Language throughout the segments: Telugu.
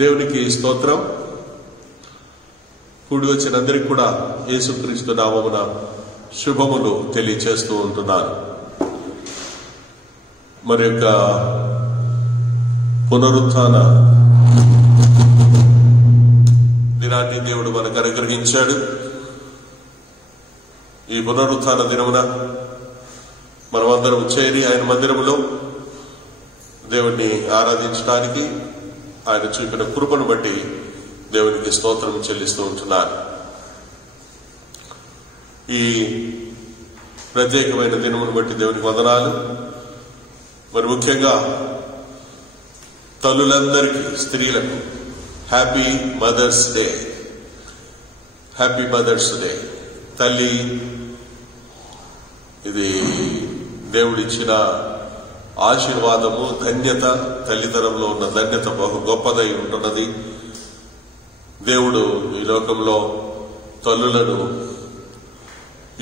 దేవునికి స్తోత్రం. కూడి వచ్చిన అందరికీ కూడా యేసుక్రీస్తు నామమున శుభములు తెలియచేస్తూ ఉంటున్నాను. మరి యొక్క పునరుత్థాన దినాన్ని దేవుడు మనకు అనుగ్రహించాడు. ఈ పునరుత్థాన దినమున మనమందరం చేరి ఆయన మందిరములో దేవుణ్ణి ఆరాధించడానికి ఆయన చూపిన కృపను బట్టి దేవునికి స్తోత్రం చెల్లిస్తూ ఉంటున్నారు. ఈ ప్రత్యేకమైన దినమును బట్టి దేవునికి వందనాలు. మరి ముఖ్యంగా తల్లులందరికీ, స్త్రీలకు happy mother's day. Happy mother's day. తల్లి ఇది దేవుడిచ్చిన ఆశీర్వాదము, ధన్యత. తల్లితనంలో ఉన్న ధన్యత బహు గొప్పదై ఉంటున్నది. దేవుడు ఈ లోకంలో తల్లులను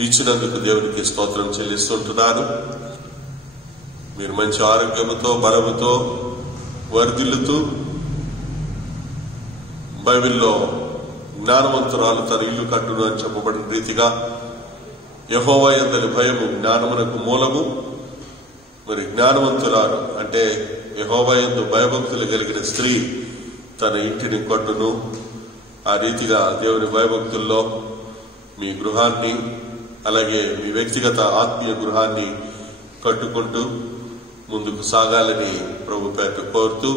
ఇచ్చినందుకు దేవునికి స్తోత్రం చెల్లిస్తుంటున్నాను. మీరు మంచి ఆరోగ్యముతో, బలముతో వర్ధిల్లుతూ, బైబిల్లో జ్ఞానవంతురాలు తన ఇల్లు కట్టును అని చెప్పబడిన రీతిగా యెహోవా యందలి భయము జ్ఞానమునకు మూలము. మరి జ్ఞానవంతురాలు అంటే యెహోవా యందు భయభక్తులు కలిగిన స్త్రీ తన ఇంటిని కట్టును. ఆ రీతిగా దేవుని భయభక్తుల్లో మీ గృహాన్ని, అలాగే మీ వ్యక్తిగత ఆత్మీయ గృహాన్ని కట్టుకుంటూ ముందుకు సాగాలని ప్రభు పేట కోరుతూ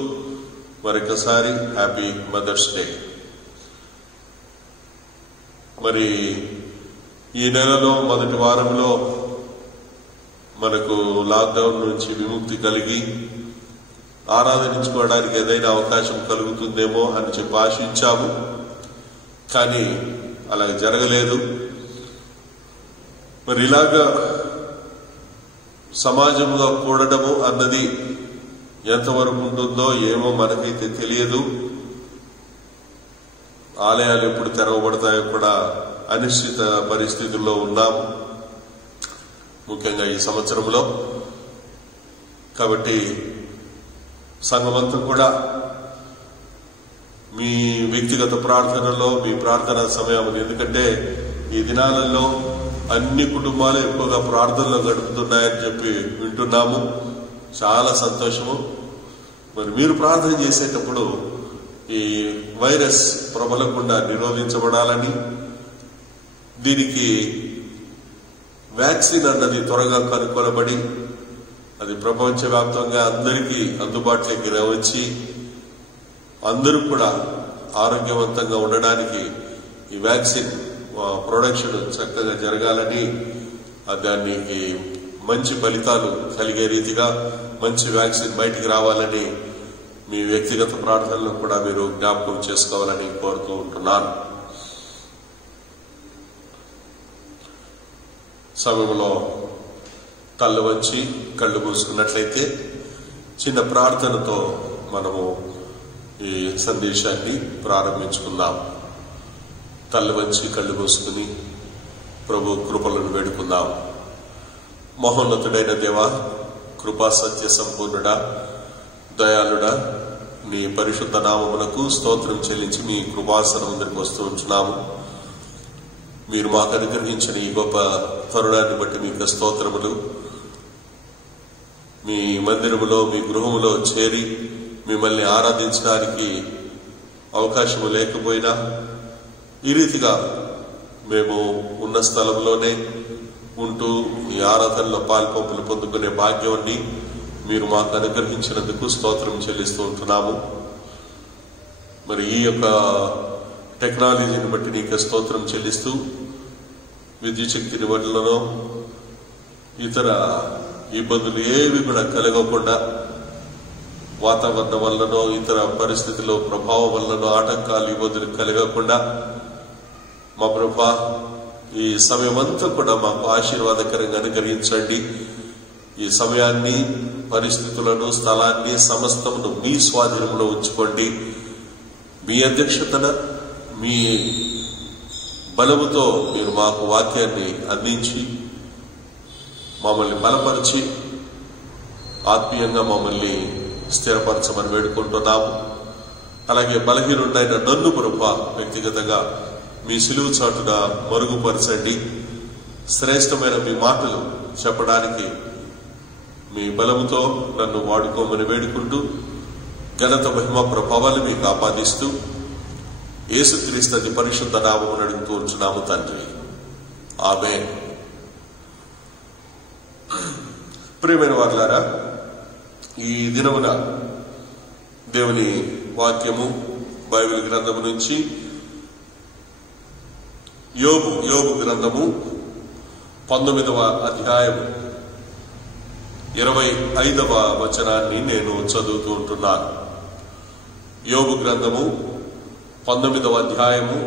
మరొకసారి హ్యాపీ మదర్స్ డే. మరి ఈ నెలలో మొదటి వారంలో మనకు లాక్డౌన్ నుంచి విముక్తి కలిగి ఆరాధించుకోవడానికి ఏదైనా అవకాశం కలుగుతుందేమో అని చెప్పి ఆశించాము. కానీ అలా జరగలేదు. మరి ఇలాగా సమాజంలో కూడడము అన్నది ఎంతవరకు ఉంటుందో ఏమో మనకైతే తెలియదు. ఆలయాలు ఎప్పుడు తెరవబడతాయో కూడా అనిశ్చిత పరిస్థితుల్లో ఉన్నాము, ముఖ్యంగా ఈ సంవత్సరంలో. కాబట్టి సంఘమంతా కూడా మీ వ్యక్తిగత ప్రార్థనలో, మీ ప్రార్థనా సమయం, ఎందుకంటే ఈ దినాలలో అన్ని కుటుంబాలు ఎక్కువగా ప్రార్థనలో గడుపుతున్నాయని చెప్పి వింటున్నాము. చాలా సంతోషము. మరి మీరు ప్రార్థన చేసేటప్పుడు ఈ వైరస్ ప్రబలకుండా నిరోధించబడాలని, దీనికి వ్యాక్సిన్ అన్నది త్వరగా కనుగొనబడి అది ప్రపంచవ్యాప్తంగా అందరికీ అందుబాటులోకి వచ్చి అందరూ కూడా ఆరోగ్యవంతంగా ఉండడానికి ఈ వ్యాక్సిన్ ప్రొడక్షన్ చక్కగా జరగాలని, దానికి మంచి ఫలితాలు కలిగే రీతిగా మంచి వ్యాక్సిన్ బయటికి రావాలని మీ వ్యక్తిగత ప్రార్థనలు కూడా మీరు జ్ఞాపకం చేసుకోవాలని కోరుతూ ఉంటున్నాను. సమయంలో కళ్ళు వంచి కళ్ళు మూసుకున్నట్లయితే చిన్న ప్రార్థనతో మనము ఈ సందేశాన్ని ప్రారంభించుకుందాం. కళ్ళు వంచి కళ్ళు మూసుకుని ప్రభు కృపలను వేడుకుందాం. మహోన్నతుడైన దేవా, కృపా సత్య సంపూర్ణుడా, దయాళుడా, నీ పరిశుద్ధ నామమునకు స్తోత్రం చెల్లించి మీ కృపాసనం ముందుకు వస్తూ ఉంటున్నాము. మీరు మాకు అనుగ్రహించిన ఈ గొప్ప తరుణాన్ని బట్టి మీకు స్తోత్రములు. మీ మందిరములో, మీ గృహములో చేరి మిమ్మల్ని ఆరాధించడానికి అవకాశము లేకపోయినా ఈ రీతిగా మేము ఉన్న స్థలంలోనే ఉంటూ ఈ ఆరాధనలో పాల్పంపులు పొందుకునే భాగ్యాన్ని మీరు మాకు అనుగ్రహించినందుకు స్తోత్రం చెల్లిస్తూ ఉంటున్నాము. మరి ఈ యొక్క టెక్నాలజీని బట్టి నీకు స్తోత్రం చెల్లిస్తూ, విద్యుత్ శక్తిని వల్లనో ఇతర ఇబ్బందులు ఏవి కూడా కలగకుండా, వాతావరణం వల్లనో ఇతర పరిస్థితుల్లో ప్రభావం వల్లనో ఆటంకాలు, ఇబ్బందులు కలగకుండా మా ప్రభా ఈ సమయం అంతా కూడా మాకు ఆశీర్వాదకరంగా అనుగ్రహించండి. ఈ సమయాన్ని, పరిస్థితులను, స్థలాన్ని, సమస్తమును మీ స్వాధీనంలో ఉంచుకోండి. మీ అధ్యక్షతన, మీ బలముతో మీరు మాకు వాక్యాన్ని అందించి మమ్మల్ని బలపరిచి ఆత్మీయంగా మమ్మల్ని స్థిరపరచమని వేడుకుంటున్నాము. అలాగే బలహీనుడైన నన్ను ప్రభువా వ్యక్తిగతంగా మీ సిలువ చాటున మరుగుపరచండి. శ్రేష్టమైన మీ మాటలు చెప్పడానికి మీ బలముతో నన్ను వాడుకోమని వేడుకుంటూ ఘనత మహిమ ప్రభావాలు మీకు ఆపాదిస్తూ యేసుక్రీస్తు అతి పరిశుద్ధ నామమున అడుగుతూ ఉంచున్నాము తండ్రి. ఆమేన్. ప్రియమైన వారులారా, ఈ దినమున దేవుని వాక్యము బైబిల్ గ్రంథము నుంచి యోబు గ్రంథము 19వ అధ్యాయము 25వ వచనాన్ని నేను చదువుతూ ఉంటున్నాను. యోబు గ్రంథము 19వ అధ్యాయము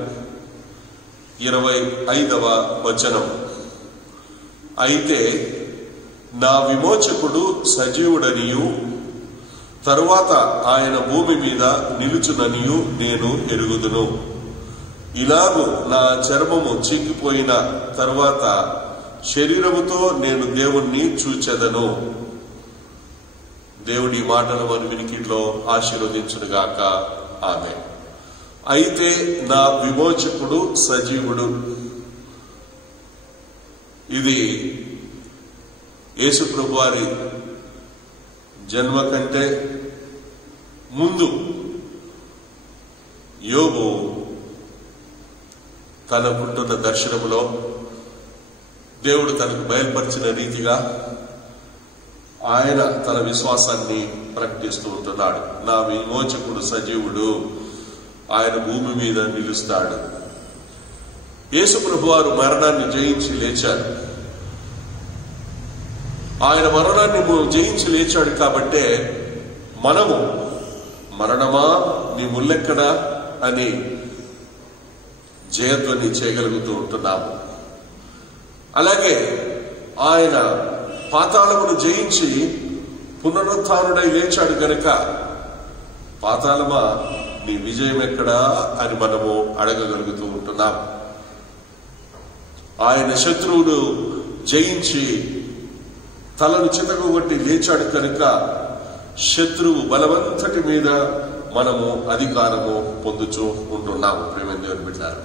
25వ వచనం. అయితే నా విమోచకుడు సజీవుడనియు తరువాత ఆయన భూమి మీద నిలుచుననియు నేను ఎరుగుదును. ఇలాగూ నా చర్మము చిక్కిపోయిన తరువాత శరీరముతో నేను దేవుణ్ణి చూచెదను. దేవుడి మాటలు మన వినికిడిలో ఆశీర్వదించునుగాక. ఆమేన్. అయితే నా విమోచకుడు సజీవుడు. ఇది యేసు ప్రభు వారి జన్మ కంటే ముందు యోబు తనకుంటున్న దర్శనములో దేవుడు తనకు బయలుపరిచిన రీతిగా ఆయన తన విశ్వాసాన్ని ప్రకటిస్తూ ఉంటున్నాడు. నా విమోచకుడు సజీవుడు, ఆయన భూమి మీద నిలుస్తాడు. యేసు ప్రభు వారు మరణాన్ని జయించి లేచారు. ఆయన మరణాన్ని జయించి లేచాడు కాబట్టే మనము మరణమా నీ ముల్లెక్కడా అని జయధ్వని చేయగలుగుతూ ఉంటున్నాము. అలాగే ఆయన పాతాళమును జయించి పునరుత్థానుడై లేచాడు గనుక పాతాళమా నీ విజయం ఎక్కడా అని మనము అడగగలుగుతూ ఉంటున్నాము. ఆయన శత్రువును జయించి తలను చితకగొట్టి లేచాడు కనుక శత్రువు బలవంతటి మీద మనము అధికారము పొందుచూ ఉంటున్నాము. ప్రేమ దేవుని బిడ్డలారా,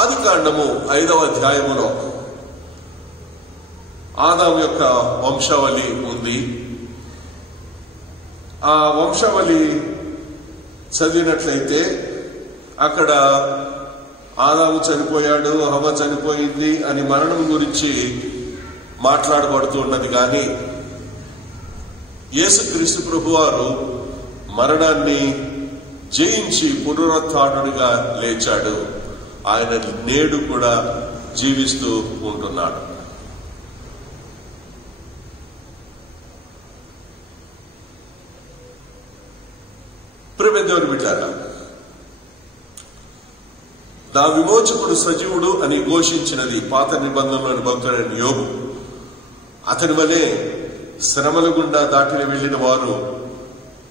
ఆదికాండము 5వ అధ్యాయములో ఆదాము యొక్క వంశావళి ఉంది. ఆ వంశావళి చదివినట్లయితే అక్కడ ఆదాము చనిపోయాడు, హవ్వ చనిపోయింది అని మరణం గురించి మాట్లాడబడుతూ ఉన్నది. కానీ యేసుక్రీస్తు ప్రభువారు మరణాన్ని జయించి పునరుత్థానుడిగా లేచాడు. ఆయన నేడు కూడా జీవిస్తూ ఉంటున్నాడు. ప్రియమైన దేవుని బిడ్డలారా, నా విమోచకుడు సజీవుడు అని ఘోషించినది పాత నిబంధనలోని భక్తుడైన యోబు. అతని వలె శ్రమల గుండా దాటిన వెళ్లిన వారు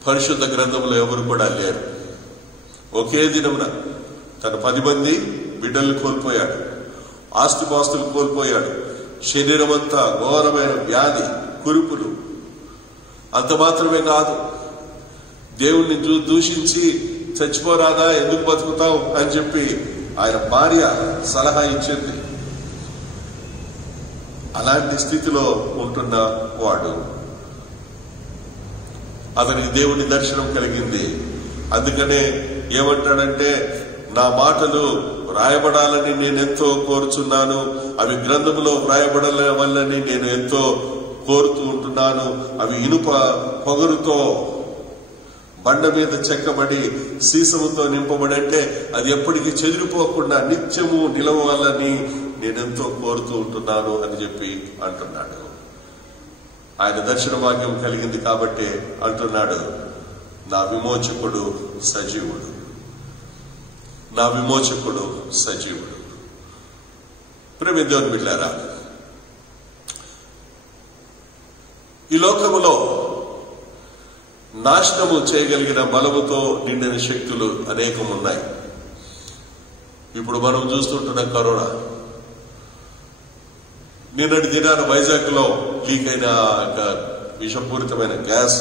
పరిశుద్ధ గ్రంథంలో ఎవరు కూడా లేరు. ఒకే దినమున తన 10 మంది బిడ్డలు కోల్పోయాడు, ఆస్తిపాస్తులు కోల్పోయాడు, శరీరం అంతా ఘోరమైన వ్యాధి, కురుపులు. అంత మాత్రమే కాదు, దేవుణ్ణి దూషించి చచ్చిపోరాదా, ఎందుకు బతుకుతావు అని చెప్పి ఆయన భార్య సలహా ఇచ్చింది. అలాంటి స్థితిలో ఉంటున్న వాడు, అతనికి దేవుని దర్శనం కలిగింది. అందుకనే ఏమంటాడంటే, నా మాటలు వ్రాయబడాలని నేను ఎంతో కోరుచున్నాను, అవి గ్రంథములో వ్రాయబడాలని నేను ఎంతో కోరుతూ ఉంటున్నాను. అవి ఇనుప పొగరుతో బండ మీద చెక్కబడి సీసముతో నింపబడి, అంటే అది ఎప్పటికీ చెదిరిపోకుండా నిత్యము నిలవాలని నేనెంతో కోరుతూ ఉంటున్నాను అని చెప్పి అంటున్నాడు. ఆయన దర్శన భాగ్యం కలిగింది కాబట్టి అంటున్నాడు, నా విమోచకుడు సజీవుడు, నా విమోచకుడు సజీవుడు. ప్రియమైన దేవుని బిడ్డలారా, ఈ లోకములో నాశనము చేయగలిగిన బలముతో నిండిన శక్తులు అనేకం ఉన్నాయి. ఇప్పుడు మనం చూస్తుంటున్న కరోనా, నిన్నటి దినాన వైజాగ్ లో లీక్ అయిన విషపూరితమైన గ్యాస్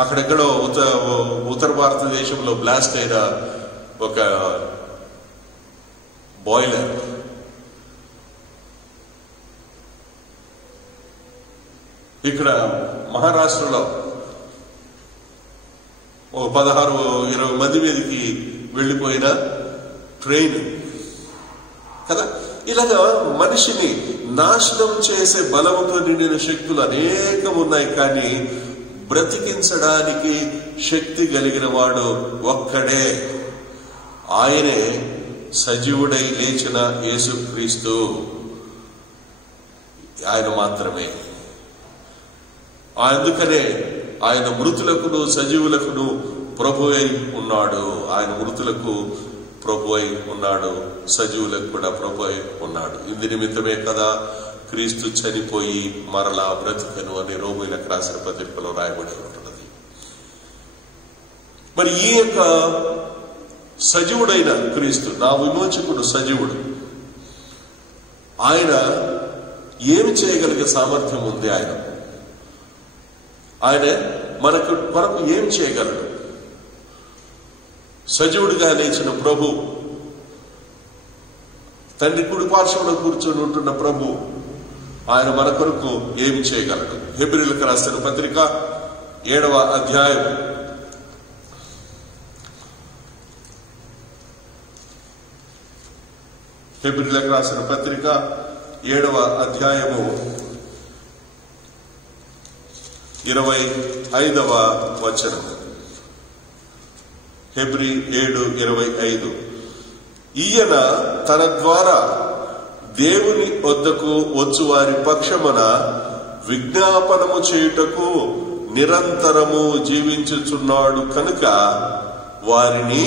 అక్కడెక్కడో ఉత్తర భారతదేశంలో బ్లాస్ట్ అయిన ఒక బాయిలర్ ఇక్కడ మహారాష్ట్రలో 16-20 మంది మీదకి వెళ్ళిపోయిన ట్రైన్ కదా. ఇలాగా మనిషిని నాశనం చేసే బలముతో నిండిన శక్తులు అనేకం ఉన్నాయి, కానీ బ్రతికించడానికి శక్తి కలిగిన వాడు ఒక్కడే. ఆయనే సజీవుడై లేచిన యేసుక్రీస్తు. ఆయన మాత్రమే. అందుకనే ఆయన మృతులకును సజీవులకును ప్రభు అయి ఉన్నాడు. ఆయన మృతులకు ప్రభు అయి ఉన్నాడు, సజీవులకు కూడా ప్రభు అయి ఉన్నాడు. ఇందు నిమిత్తమే కదా క్రీస్తు చనిపోయి మరలా బ్రతికెను అని రోమీయులకు రాసిన పత్రికలో రాయబడి ఉంటున్నది. మరి ఈ యొక్క సజీవుడైన క్రీస్తు, నా విమోచకుడు సజీవుడు, ఆయన ఏమి చేయగలిగే సామర్థ్యం ఉంది? ఆయన మనకు కొరకు ఏం చేయగలడు? సజీవుడిగా లేచిన ప్రభు, తండ్రి కుడి పార్శ్వమున కూర్చొని ఉంటున్న ప్రభు, ఆయన మన కొరకు ఏమి చేయగలడు? హెబ్రీయులకు రాసిన పత్రిక 7వ అధ్యాయం 25వ వచనం. హెబ్రీ 7:25. ఈయన తన ద్వారా దేవుని వద్దకు వచ్చు వారి పక్షమున విజ్ఞాపనము చేయుటకు నిరంతరము జీవించుచున్నాడు కనుక వారిని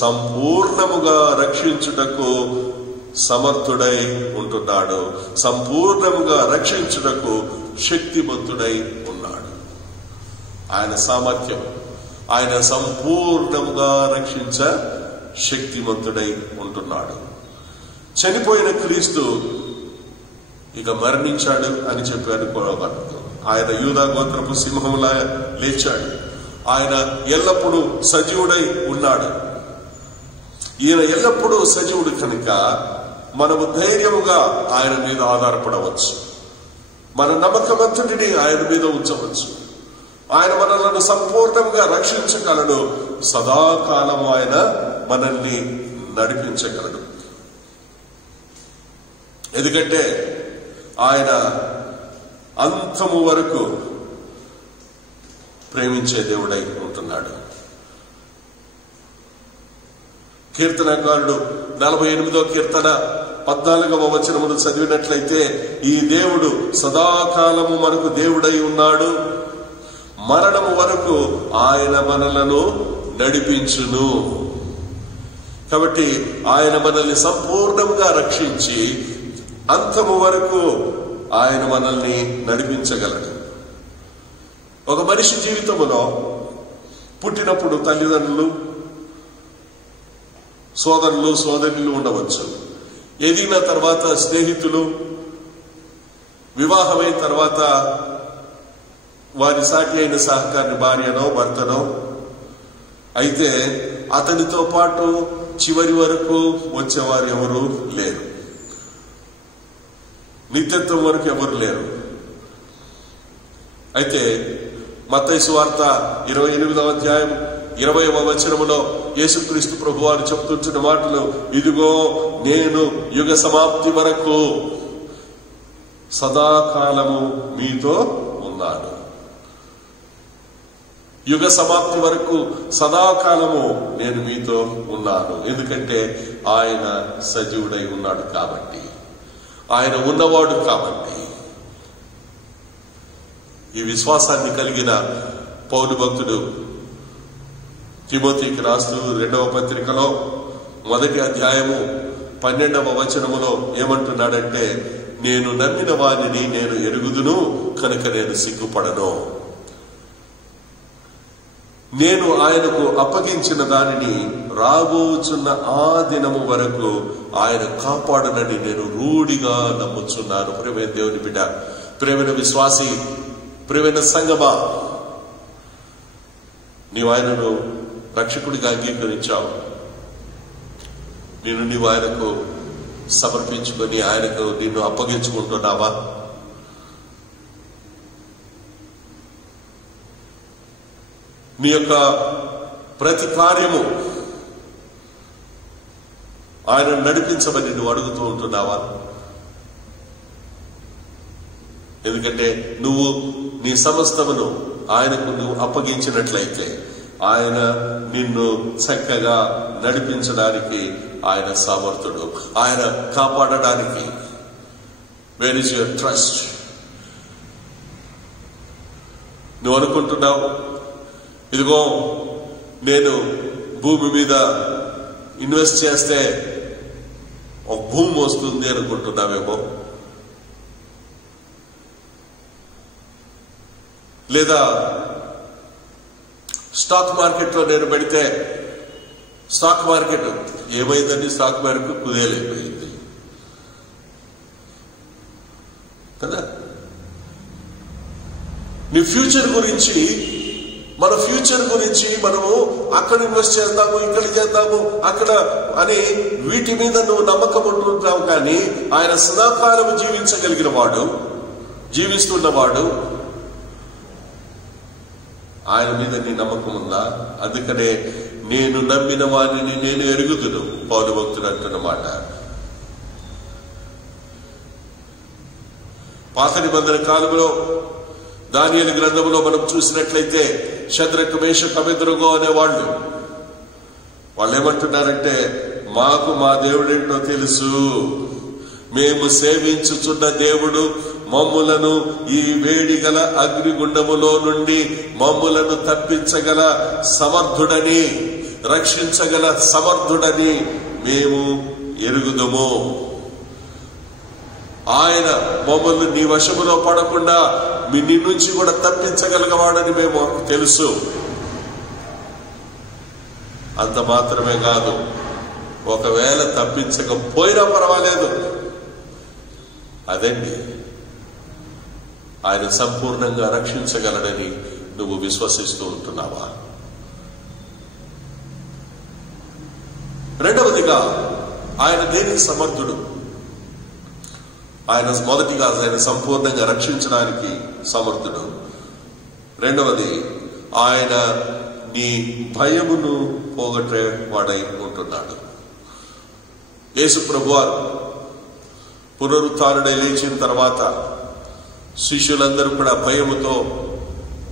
సంపూర్ణముగా రక్షించుటకు సమర్థుడై ఉంటున్నాడు. సంపూర్ణముగా రక్షించుటకు శక్తిమంతుడై ఉన్నాడు. ఆయన సామర్థ్యం, ఆయన సంపూర్ణముగా రక్షించ శక్తిమంతుడై ఉంటున్నాడు. చనిపోయిన క్రీస్తు ఇక మరణించాడు అని చెప్పి అనుకోవద్దు. ఆయన యూదా గోత్రపు సింహంలా లేచాడు. ఆయన ఎల్లప్పుడూ సజీవుడై ఉన్నాడు. ఈయన ఎల్లప్పుడూ సజీవుడు కనుక మనము ధైర్యముగా ఆయన మీద ఆధారపడవచ్చు. మన నమ్మకమంతటిని ఆయన మీద ఉంచవచ్చు. ఆయన మనలను సంపూర్ణంగా రక్షించగలడు. సదాకాలము ఆయన మనల్ని నడిపించగలడు. ఎందుకంటే ఆయన అంతము వరకు ప్రేమించే దేవుడై ఉంటున్నాడు. కీర్తనకారుడు 48వ కీర్తన 14వ వచనమును చదివినట్లయితే, ఈ దేవుడు సదాకాలము మనకు దేవుడై ఉన్నాడు, మరణము వరకు ఆయన మనలను నడిపించును. కాబట్టి ఆయన మనల్ని సంపూర్ణంగా రక్షించి అంతము వరకు ఆయన మనల్ని నడిపించగలడు. ఒక మనిషి జీవితంలో పుట్టినప్పుడు తల్లిదండ్రులు, సోదరులు సోదరులు ఉండవచ్చు. ఎదిగిన తర్వాత స్నేహితులు, వివాహమైన తర్వాత వారి సాటి అయిన సహకారి భార్యనో భర్తనో. అయితే అతనితో పాటు చివరి వరకు వచ్చేవారు ఎవరు లేరు. నిత్యత్వం వరకు ఎవరు లేరు. అయితే మత్తయి సువార్త 28వ అధ్యాయం 20వ వచనములో యేసుక్రీస్తు ప్రభువారు చెప్తున్న మాటలు, ఇదిగో నేను యుగ సమాప్తి వరకు సదాకాలము మీతో ఉన్నాను. యుగ సమాప్తి వరకు సదాకాలము నేను మీతో ఉన్నాను. ఎందుకంటే ఆయన సజీవుడై ఉన్నాడు కాబట్టి, ఆయన ఉన్నవాడు కాబట్టి. ఈ విశ్వాసాన్ని కలిగిన పౌలు భక్తుడు తిమోతికి రాస్తూ 2వ పత్రికలో 1వ అధ్యాయము 12వ వచనములో ఏమంటున్నాడంటే, నేను నమ్మిన వారిని నేను ఎరుగుదును కనుక నేను సిగ్గుపడను. నేను ఆయనకు అప్పగించిన దానిని రాబోచున్న ఆ దినము వరకు ఆయన కాపాడనని నేను రూఢిగా నమ్ముచున్నాను. ప్రియమైన దేవుని బిడ్డ, ప్రియమైన విశ్వాసి, ప్రియమైన సంగమా, నీవు ఆయనను రక్షకుడిగా అంగీకరించావు. నీవు ఆయనకు సమర్పించుకొని ఆయనకు నిన్ను అప్పగించుకుంటున్నావా? నీ యొక్క ప్రతి కార్యము ఆయన నడిపించమని నువ్వు అడుగుతూ ఉంటున్నావా? ఎందుకంటే నువ్వు నీ సమస్తమును ఆయనకు నువ్వు అప్పగించినట్లయితే ఆయన నిన్ను చక్కగా నడిపించడానికి ఆయన సమర్థుడు, ఆయన కాపాడడానికి. Where is your trust? నువ్వు అనుకుంటున్నావు, ఇదిగో నేను భూమి మీద ఇన్వెస్ట్ చేస్తే ఒక భూమి వస్తుంది అనుకుంటున్నావేమో, లేదా స్టాక్ మార్కెట్లో నేను పెడితే స్టాక్ మార్కెట్ ఏమైందండి? స్టాక్ మార్కెట్ కుదేలైపోయింది కదా. నీ ఫ్యూచర్ గురించి, మన ఫ్యూచర్ గురించి మనము అక్కడ ఇన్వెస్ట్ చేద్దాము, ఇక్కడ చేద్దాము, అక్కడ అని వీటి మీద నువ్వు నమ్మకం ఉంటుంటావు. కానీ ఆయన సదాకాలం జీవించగలిగిన వాడు, జీవిస్తున్నవాడు, ఆయన మీద నీ నమ్మకం ఉందా? అందుకనే నేను నమ్మిన వారిని నేను ఎరుగుదును పౌలు భక్తుడు అంటున్నమాట. పాత నిబంధన కాలంలో దానియేలు గ్రంథంలో మనం చూసినట్లయితే శద్రకు మేషకు అబేద్నెగో అనే వాళ్ళు ఏమంటున్నారంటే, మాకు మా దేవుడేంటో తెలుసు, మేము సేవించుచున్న దేవుడు మమ్ములను ఈ వేడిగల అగ్నిగుండములో నుండి మమ్ములను తప్పించగల సమర్థుడని, రక్షించగల సమర్థుడని మేము ఎరుగుదము. ఆయన మమ్మల్ని నీ వశములో పడకుండా నీ నుంచి కూడా తప్పించగలగవాడని మేము తెలుసు. అంత మాత్రమే కాదు, ఒకవేళ తప్పించకపోయినా పర్వాలేదు, అదండి ఆయన సంపూర్ణంగా రక్షించగలడని నువ్వు విశ్వసిస్తూ ఉంటున్నావా? రెండవదిగా, ఆయన దేనికి సమర్థుడు? ఆయన మొదటిగా ఆయన సంపూర్ణంగా రక్షించడానికి సమర్థుడు. రెండవది, ఆయన నీ భయమును పోగొట్టే వాడై ఉంటున్నాడు. యేసు ప్రభువారు పునరుత్థానుడై లేచిన తర్వాత శిష్యులందరూ కూడా భయముతో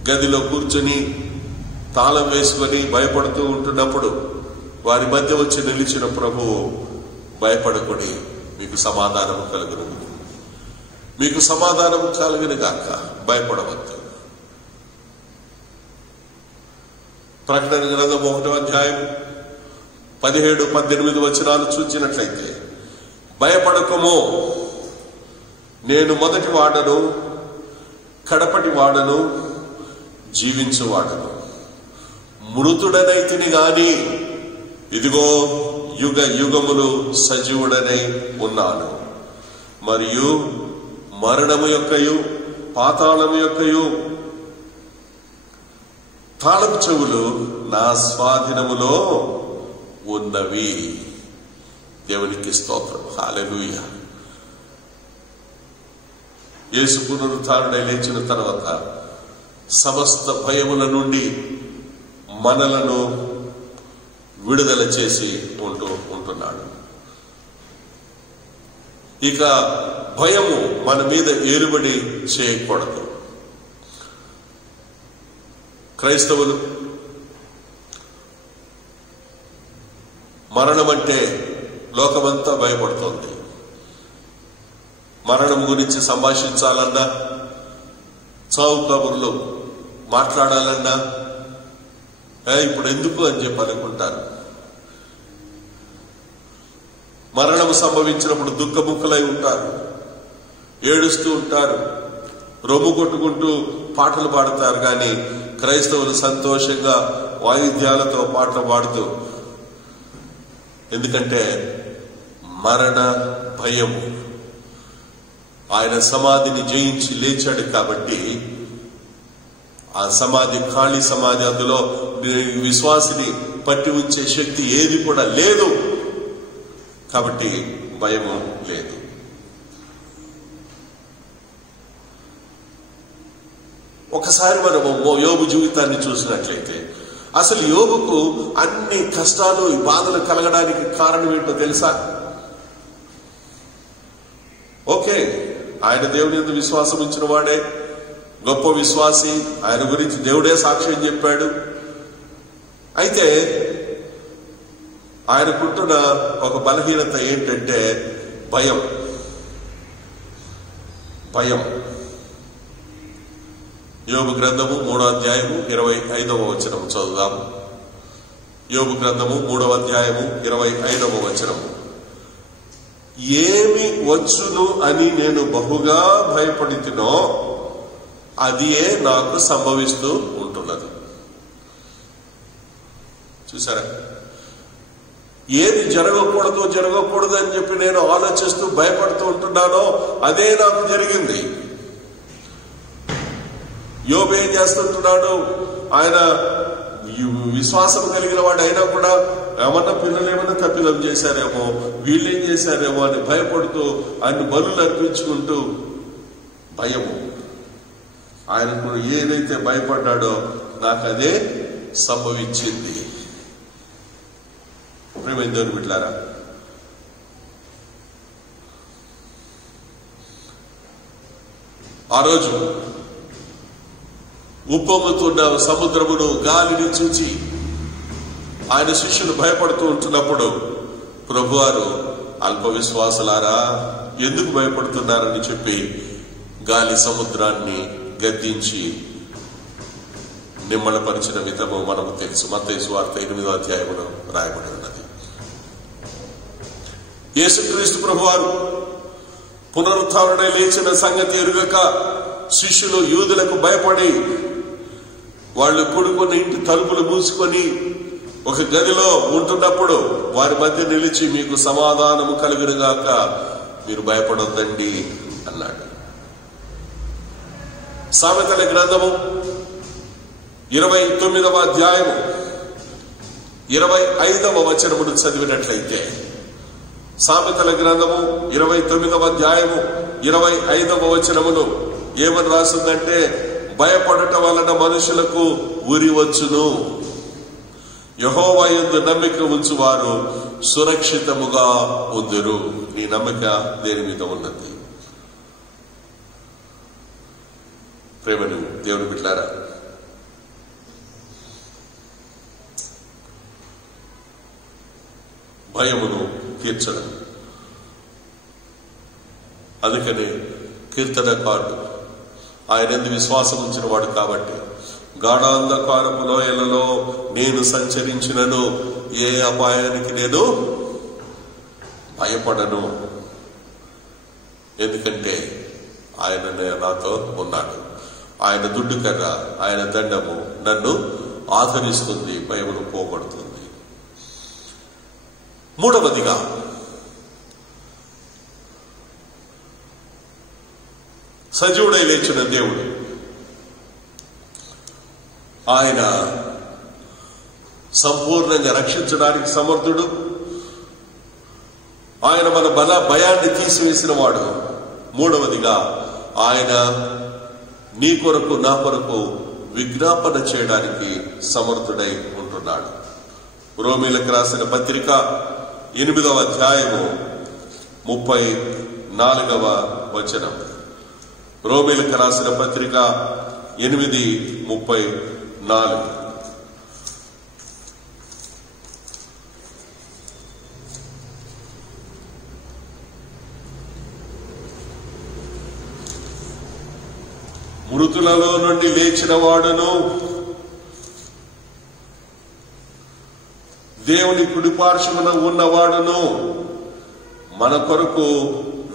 గదిలో కూర్చొని తాళం వేసుకొని భయపడుతూ ఉంటున్నప్పుడు వారి మధ్య వచ్చి నిలిచిన ప్రభువు, భయపడకుడి, మీకు సమాధానం కలుగును, మీకు సమాధానం కలుగును గాక, భయపడవద్దు. ప్రకటన గ్రంథం 1వ అధ్యాయం 17-18 వచనాలు చూచినట్లయితే, భయపడకము, నేను మొదటి వాడను, కడపటి వాడను, జీవించువాడను. మృతుడనైతిని గాని ఇదిగో యుగ యుగములు సజీవుడనై ఉన్నాను. మరియు మరణము యొక్కయు పాతాళము యొక్కయు తాళపు చెవులు నా స్వాధీనములో ఉన్నవి. దేవునికి స్తోత్రం, హల్లెలూయా. యేసు పునరుత్థానుడై లేచిన తర్వాత సమస్త భయముల నుండి మనలను విడుదల చేసి ఉంటున్నాడు. ఇక భయము మన మీద ఏలుబడి చేయకూడదు. క్రైస్తవులు మరణం అంటే లోకమంతా భయపడుతోంది. మరణం గురించి సంభాషించాలన్నా, చావు కబుర్లు మాట్లాడాలన్నా ఇప్పుడు ఎందుకు అని చెప్పి అనుకుంటారు. మరణం సంభవించినప్పుడు దుఃఖముఖలై ఉంటారు, ఏడుస్తూ ఉంటారు, రొమ్ము కొట్టుకుంటూ పాటలు పాడతారు. కానీ క్రైస్తవులు సంతోషంగా వాయిద్యాలతో పాటలు పాడుతూ, ఎందుకంటే మరణ భయము. ఆయన సమాధిని జయించి లేచాడు కాబట్టి ఆ సమాధి ఖాళీ సమాధి, అందులో విశ్వాసిని పట్టి ఉంచే శక్తి ఏది కూడా లేదు. కాబట్టి భయము లేదు. ఒకసారి మనము యోబు జీవితాన్ని చూసినట్లయితే అసలు యోబుకు అన్ని కష్టాలు, ఈ బాధలు కలగడానికి కారణం ఏంటో తెలుసా? ఓకే, ఆయన దేవుని యందు విశ్వాసం ఉంచిన వాడే, గొప్ప విశ్వాసి, ఆయన గురించి దేవుడే సాక్ష్యం చెప్పాడు. అయితే ఆయనకుంటున్న ఒక బలహీనత ఏంటంటే భయం. భయం. యోబు గ్రంథము 3వ అధ్యాయము 25వ వచనం చదువుదాము. యోబు గ్రంథము 3వ అధ్యాయము 25వ వచనము. ఏమి వచ్చును అని నేను బహుగా భయపడితినో అదియే నాకు సంభవిస్తూ ఉంటున్నది. చూసారా? ఏది జరగకూడదు అని చెప్పి నేను ఆలోచిస్తూ భయపడుతూ ఉంటున్నానో అదే నాకు జరిగింది. యోబు ఏం చేస్తుంటున్నాడు? ఆయన విశ్వాసం కలిగిన వాడు అయినా కూడా ఏమన్నా పిల్లలు ఏమన్నా తప్పిదం చేశారేమో, వీళ్ళేం చేశారేమో అని భయపడుతూ ఆయన బలులు అర్పించుకుంటూ భయము. ఆయనకు ఏదైతే భయపడ్డాడో నాకు అదే సంభవించింది. ప్రేమైన దేవుని బిడ్డలారా, ఆ రోజు ఉప్పొంగుతున్న సముద్రమును గాలిని చూచి ఆయన శిష్యులు భయపడుతూ ఉంటున్నప్పుడు ప్రభువారు అల్ప విశ్వాసులారా ఎందుకు భయపడుతున్నారని చెప్పి గాలి సముద్రాన్ని గద్దించి నిమ్మళపరిచిన విధము మనకు తెలుసు. మత్తయి సువార్త 8వ అధ్యాయములో రాయబడి ఉన్నది. యేసుక్రీస్తు ప్రభువారు పునరుత్థానమై లేచిన సంగతి ఎరుగక శిష్యులు యూదులకు భయపడి వాళ్ళు కూడుకున్న ఇంటి తలుపులు మూసుకొని ఒక గదిలో ఉంటున్నప్పుడు వారి మధ్య నిలిచి మీకు సమాధానము కలుగునుగాక, మీరు భయపడొద్దండి అన్నాడు. సామెతల గ్రంథము 29వ అధ్యాయము 25వ వచనమును చదివినట్లయితే, సామెతల గ్రంథము 29వ అధ్యాయము 25వ వచనమును ఏమని రాసిందంటే, భయపడటం వలన మనుషులకు ఉరి వచ్చును, యెహోవా యందు నమ్మిక ఉంచువారు సురక్షితముగా ఉందురు. నీ నమ్మిక దేని మీద ఉన్నది? ప్రేమను దేవుని బిడ్డలారా, భయమును తీర్చడం. అందుకని కీర్తనకారుడు ఆయన ఎందు విశ్వాసం ఉంచిన వాడు కాబట్టి, గాఢాంధకారపు లోయలలో నేను సంచరించినను ఏ అపాయానికి నేను భయపడను, ఎందుకంటే ఆయన నాతో ఉన్నాడు. ఆయన దుడ్డు కర్ర, ఆయన దండము నన్ను ఆదరిస్తుంది, భయమును పోగొడుతుంది. మూడవదిగా సజీవుడై లేచిన దేవుడు, ఆయన సంపూర్ణంగా రక్షించడానికి సమర్థుడు. ఆయన మన భయాన్ని తీసివేసిన వాడు. మూడవదిగా ఆయన నీ కొరకు నా కొరకు విజ్ఞాపన చేయడానికి సమర్థుడై ఉంటున్నాడు. రోమీలకు రాసిన పత్రిక 8వ అధ్యాయము 34వ వచనం. రోమీలకు రాసిన పత్రిక 8:34. మృతులలో నుండి లేచిన వాడును, దేవుని కుడిపార్శ్వన ఉన్నవాడును, మన కొరకు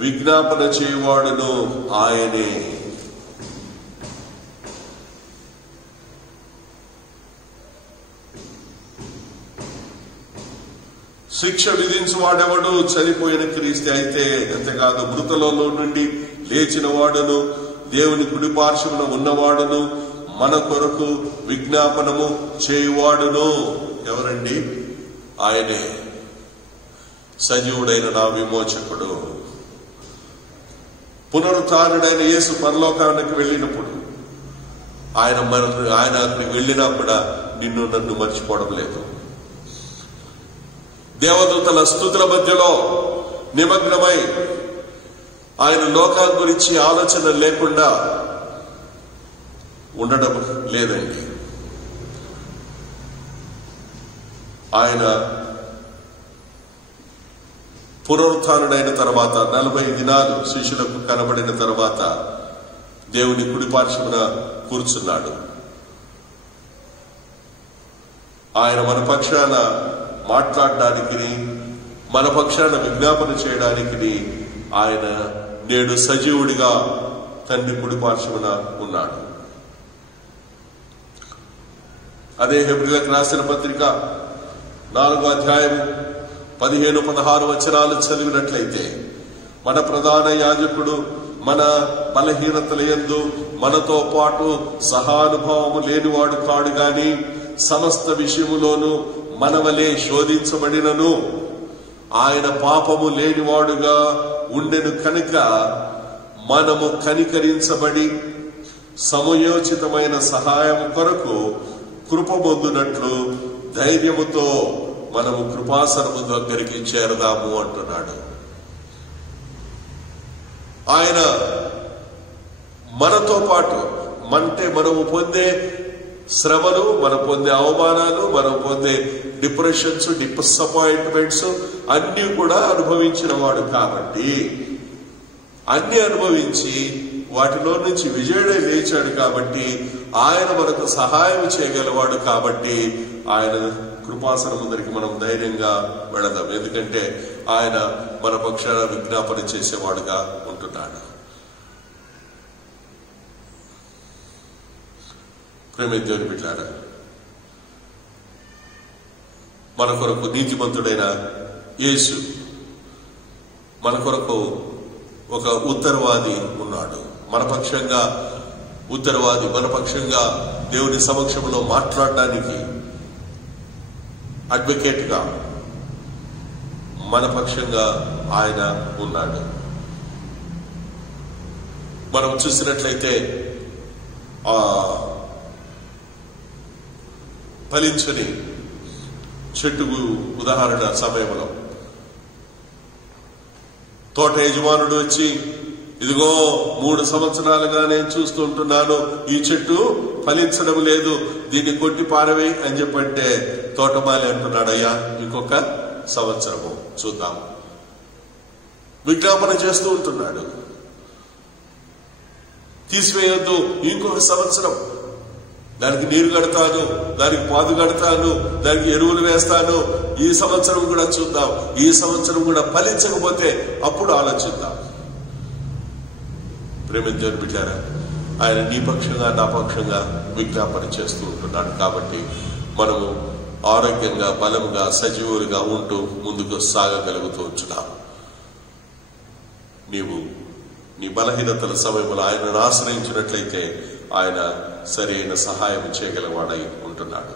విజ్ఞాపన చేయవాడును ఆయనే. శిక్ష విధించువాడెవడు? చనిపోయిన క్రీస్తు అయితే. అంతేకాదు, మృతులలో నుండి లేచిన వాడును, దేవుని కుడిపార్శ్వన ఉన్నవాడును, మన కొరకు విజ్ఞాపనము చేయువాడును. ఎవరండి? ఆయనే, సజీవుడైన నా విమోచకుడు. పునరుత్థానుడైన యేసు పరలోకానికి వెళ్ళినప్పుడు ఆయన అక్కడికి వెళ్ళినా కూడా నిన్ను నన్ను మర్చిపోవడం లేదు. దేవదూతల స్తుతుల మధ్యలో నిమగ్నమై ఆయన లోకాల గురించి ఆలోచన లేకుండా ఉండడం లేదండి. ఆయన పునరుత్థానుడైన తర్వాత 40 దినాలు శిష్యులకు కనబడిన తర్వాత దేవుని కుడిపార్శ్వమున కూర్చున్నాడు. ఆయన మన పక్షాన మాట్లాడడానికి, మన పక్షాన విజ్ఞాపన చేయడానికి ఆయన నేడు సజీవుడిగా తండ్రి కుడిపార్శ్వమున ఉన్నాడు. అదే హెబ్రీయులకు రాసిన పత్రిక 4వ అధ్యాయం 15-16 వచనాలు చదివినట్లయితే, మన ప్రధాన యాజకుడు మన బలహీనతల యందు మనతో పాటు సహానుభావము లేనివాడు కాడు గాని సమస్త విషయములోను మనవలే శోధించబడినను ఆయన పాపము లేనివాడుగా ఉండెను కనుక మనము కనికరించబడి సమయోచితమైన సహాయం కొరకు కృప పొందునట్లు ధైర్యముతో మనము కృపాసనము దగ్గరికి చేరదాము అంటున్నాడు. ఆయన మనతో పాటు మనము పొందే శ్రమలు, మనం పొందే అవమానాలు, మనం పొందే డిప్రెషన్స్, డిసప్పాయింట్మెంట్స్ అన్నీ కూడా అనుభవించిన వాడు కాబట్టి, అన్ని అనుభవించి వాటిలో నుంచి విజయుడే లేచాడు కాబట్టి, ఆయన మనకు సహాయం చేయగలవాడు కాబట్టి ఆయన కృపాసనం ముందరికి మనం ధైర్యంగా వెళదాం. ఎందుకంటే ఆయన మన పక్షాన విజ్ఞాపన చేసేవాడుగా ఉంటున్నాడు. ప్రేమేద్యోని బిడ్డారా, మన కొరకు నీతిమంతుడైన యేసు మన కొరకు ఒక ఉత్తరవాది ఉన్నాడు. మన పక్షంగా ఉత్తరవాది, మన పక్షంగా దేవుని సమక్షంలో మాట్లాడడానికి అడ్వకేట్ గా మన పక్షంగా ఆయన ఉన్నాడు. మనం చూసినట్లయితే ఆ ఫలించని చెట్టుకు ఉదాహరణ సమయంలో తోట యజమానుడు వచ్చి, ఇదిగో 3 సంవత్సరాలుగా నేను చూస్తుంటున్నాను, ఈ చెట్టు ఫలించడం లేదు, దీన్ని కొట్టి పారవేయి అని చెప్పంటే తోటమాలి అంటున్నాడు, అయ్యా ఇంకొక సంవత్సరము చూద్దాం. విజ్ఞాపన చేస్తూ ఉంటున్నాడు, తీసివేయొద్దు, ఇంకొక సంవత్సరం, దానికి నీరు కడతాను, దానికి పాదు కడతాను, దానికి ఎరువులు వేస్తాను, ఈ సంవత్సరం కూడా చూద్దాం, ఈ సంవత్సరం కూడా ఫలించకపోతే అప్పుడు ఆలోచిద్దాం. ప్రేమించని బిడ్డారా, ఆయన నీ పక్షంగా నా పక్షంగా విజ్ఞాపన చేస్తూ ఉంటున్నాడు. కాబట్టి మనము ఆరోగ్యంగా, బలంగా, సజీవులుగా ఉంటూ ముందుకు సాగగలుగుతూ ఉంటున్నాం. నీవు నీ బలహీనతల సమయంలో ఆయనను ఆశ్రయించినట్లయితే ఆయన సరైన సహాయం చేయగలవాడై ఉంటున్నాడు.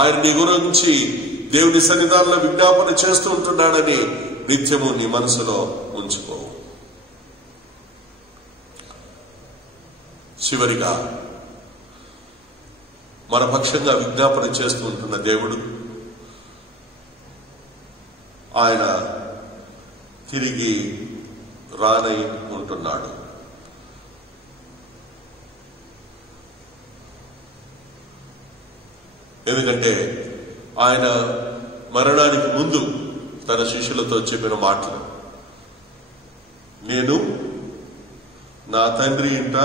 ఆయన నీ గురించి దేవుని సన్నిధానంలో విజ్ఞాపన చేస్తూ ఉంటున్నాడని నిత్యము నీ మనసులో ఉంచుకో. చివరిగా మన పక్షంగా విజ్ఞాపన చేస్తూ ఉంటున్న దేవుడు ఆయన తిరిగి రానై ఉంటున్నాడు. ఎందుకంటే ఆయన మరణానికి ముందు తన శిష్యులతో చెప్పిన మాటలు, నేను నా తండ్రి ఇంట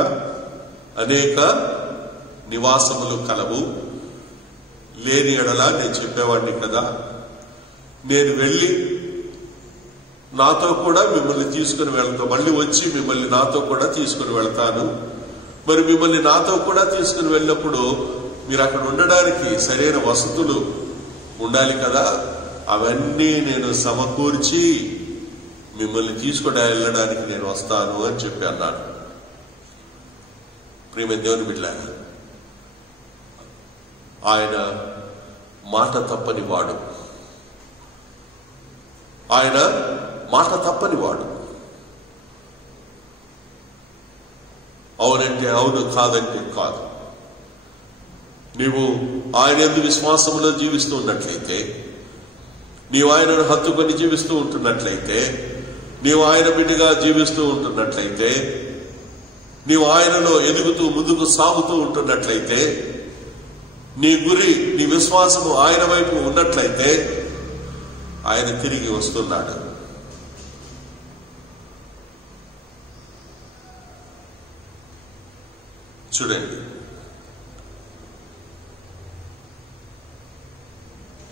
అనేక నివాసములు కలవు, లేని ఎడల నేను చెప్పేవాడిని కదా, నేను వెళ్ళి నాతో కూడా మిమ్మల్ని తీసుకుని వెళ్తాను, మళ్ళీ వచ్చి మిమ్మల్ని నాతో కూడా తీసుకుని వెళ్తాను. మరి మిమ్మల్ని నాతో కూడా తీసుకుని వెళ్ళినప్పుడు మీరు అక్కడ ఉండడానికి సరైన వసతులు ఉండాలి కదా, అవన్నీ నేను సమకూర్చి మిమ్మల్ని తీసుకొని వెళ్ళడానికి నేను వస్తాను అని చెప్పి అన్నాడు. ప్రియమైన దేవుని బిడ్డలారా, ఆయన మాట తప్పని వాడు. ఆయన మాట తప్పని వాడు. అవునంటే అవును, కాదంటే కాదు. నీవు ఆయన యందు విశ్వాసంలో జీవిస్తూ ఉన్నట్లయితే, నీవు ఆయనను హత్తుకొని జీవిస్తూ ఉంటున్నట్లయితే, నీవు ఆయన బిడ్డగా జీవిస్తూ ఉంటున్నట్లయితే, నీవు ఆయనలో ఎదుగుతూ ముందుకు సాగుతూ ఉంటున్నట్లయితే, నీ గురి, నీ విశ్వాసము ఆయన వైపు ఉన్నట్లయితే ఆయన తిరిగి వస్తున్నాడు. చూడండి,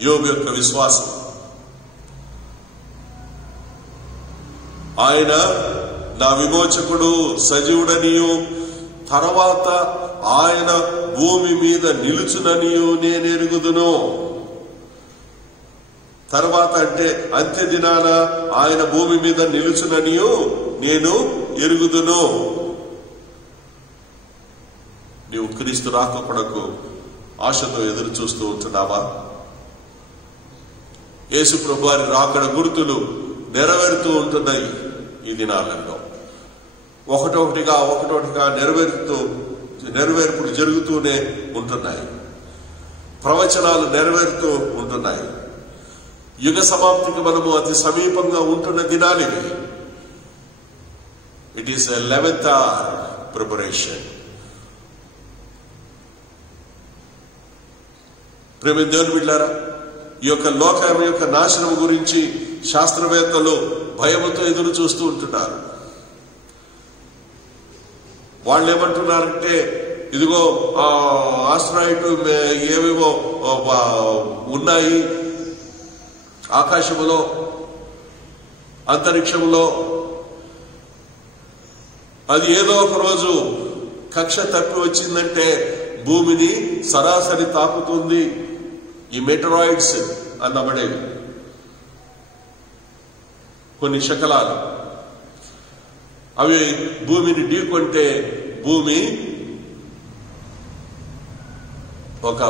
యోబు యొక్క విశ్వాసం, ఆయన నా విమోచకుడు సజీవుడనియు తర్వాత ఆయన భూమి మీద నిలుచుననియు నేను ఎరుగుదును. తర్వాత అంటే అంత్య దినాన ఆయన భూమి మీద నిలుచుననియు నేను ఎరుగుదును. నీవు క్రీస్తు రాక కొరకు ఆశతో ఎదురు చూస్తూ ఉంటున్నావా? యేసు ప్రభు వారి రాకడ గుర్తులు నెరవేరుతూ ఉంటున్నాయి. ఈ దినాలలో ఒకటొకటిగా నెరవేర్పులు జరుగుతూనే ఉంటున్నాయి. ప్రవచనాలు నెరవేరుతూ ఉంటున్నాయి. యుగ సమాప్తికి మనము అతి సమీపంగా ఉంటున్న దినాలివి. It is 11th hour preparation. ప్రేమ దేవుని బిడ్డలారా, ఈ యొక్క లోకం యొక్క నాశనం గురించి శాస్త్రవేత్తలు భయముతో ఎదురు చూస్తూ ఉంటున్నారు. వాళ్ళు ఏమంటున్నారంటే, ఇదిగో ఆస్ట్రాయిడ్ ఏవేవో ఉన్నాయి ఆకాశములో, అంతరిక్షంలో, అది ఏదో ఒక రోజు కక్ష తప్పి వచ్చిందంటే భూమిని సరాసరి తాకుతుంది. ఈ మెటరాయిడ్స్ అన్నబడేవి కొన్ని శకలాలు, అవి భూమిని ఢీకొంటే భూమి ఒక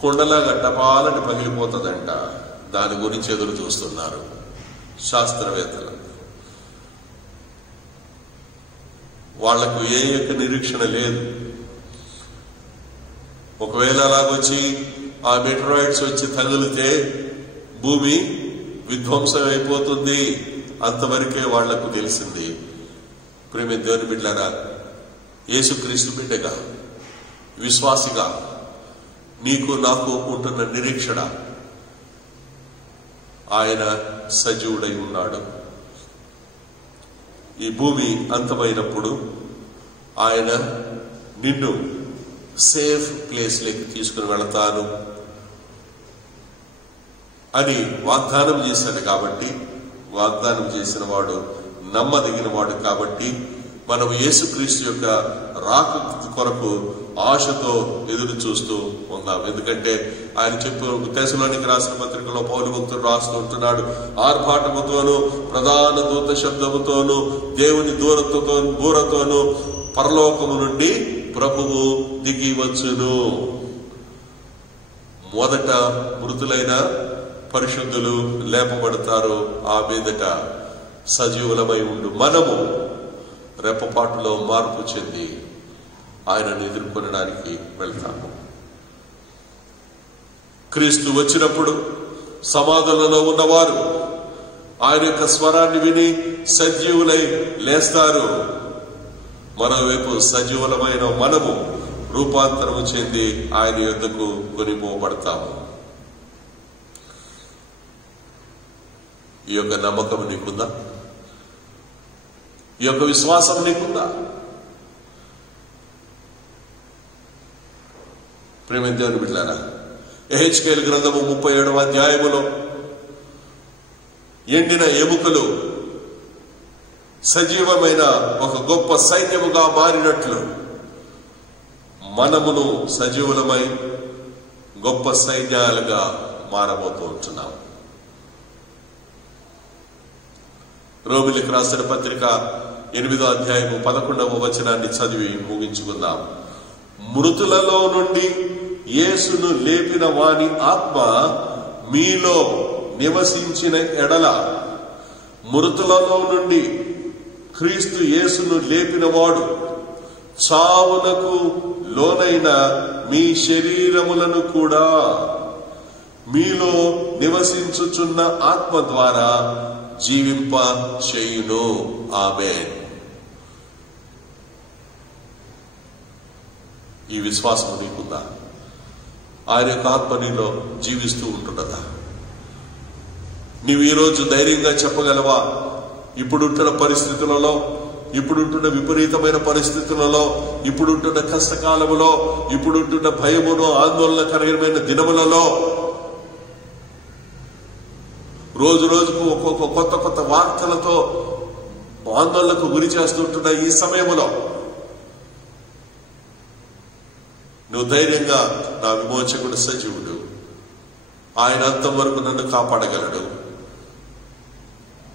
కొండలాగా టపాలని పగిలిపోతుందంట. దాని గురించి ఎదురు చూస్తున్నారు శాస్త్రవేత్తలు. వాళ్లకు ఏ యొక్క నిరీక్షణ లేదు. ఒకవేళ అలాగొచ్చి ఆ మెటరాయిడ్స్ వచ్చి తగిలితే భూమి విధ్వంసం అయిపోతుంది. అంతవరకే వాళ్లకు తెలిసింది. ప్రేమ దేవుని బిడ్డలారా, యేసుక్రీస్తు బిడ్డగా, విశ్వాసిగా నీకు నాకు ఉంటున్న నిరీక్షణ, ఆయన సజీవుడై ఉన్నాడు. ఈ భూమి అంతమైనప్పుడు ఆయన నిన్ను సేఫ్ ప్లేస్లోకి తీసుకుని వెళతాను అని వాగ్దానం చేశాడు. కాబట్టి వాగ్దానం చేసిన వాడు నమ్మదగిన వాడు. కాబట్టి మనం యేసుక్రీస్తు యొక్క రాక కొరకు ఆశతో ఎదురు చూస్తూ ఉన్నాం. ఎందుకంటే ఆయన చెప్పు తెస్సలోనికి రాసిన పత్రికలో పౌలు భక్తుడు రాస్తూ ఉంటున్నాడు, ఆర్భాటముతోను ప్రధాన దూత శబ్దముతోను దేవుని బూరతోను పరలోకము నుండి ప్రభువు దిగి వచ్చును. మొదట మృతులైన పరిశుద్ధులు లేపబడతారు. ఆ మీదట సజీవులమై ఉండు మనము రెప్పపాటులో మార్పు చెంది ఆయనను ఎదుర్కొనడానికి వెళ్తాము. క్రీస్తు వచ్చినప్పుడు సమాధులలో ఉన్నవారు ఆయన యొక్క స్వరాన్ని విని సజీవులై లేస్తారు. మరోవైపు సజీవులమైన మనము రూపాంతరము చెంది ఆయన యొద్దకు కొనిపోబడతాము. ఈ యొక్క నమ్మకం నీకుందా? ఈ యొక్క విశ్వాసం నీకుందా? ప్రేమ దేవుని బిడ్డలారా, యెహెజ్కేలు గ్రంథము 37వ అధ్యాయములో ఎండిన ఎముకలు సజీవమైన ఒక గొప్ప సైన్యముగా మారినట్లు మనమును సజీవులమై గొప్ప సైన్యాలుగా మారబోతూ ఉంటున్నాం. రోమిలికి రాసిన పత్రిక 8వ అధ్యాయము 11వ వచనాన్ని చదివి ముగించుకుందాం. మృతులలో నుండి యేసును లేపిన వాని ఆత్మ మీలో నివసించిన ఎడల, మృతులలో నుండి క్రీస్తు యేసును లేపినవాడు చావునకు లోనైన మీ శరీరములను కూడా మీలో నివసించుచున్న ఆత్మ ద్వారా జీవింప చేయును. ఆమేన్. ఈ విశ్వాసం నీకుందా? ఆయన యొక్క ఆత్మ నీలో జీవిస్తూ ఉంటున్నదా? నీవు ఈరోజు ధైర్యంగా చెప్పగలవా? ఇప్పుడుంటున్న పరిస్థితులలో, ఇప్పుడుంటున్న విపరీతమైన పరిస్థితులలో, ఇప్పుడుంటున్న కష్టకాలములో, ఇప్పుడుంటున్న భయమును ఆందోళనకరమైన దినములలో, రోజు రోజుకు ఒక్కొక్క కొత్త కొత్త వార్తలతో ఆందోళనకు గురి చేస్తుంటున్న ఈ సమయంలో నువ్వు ధైర్యంగా, నా విమోచకుడు సజీవుడు, ఆయన అంతం వరకు నన్ను కాపాడగలడు,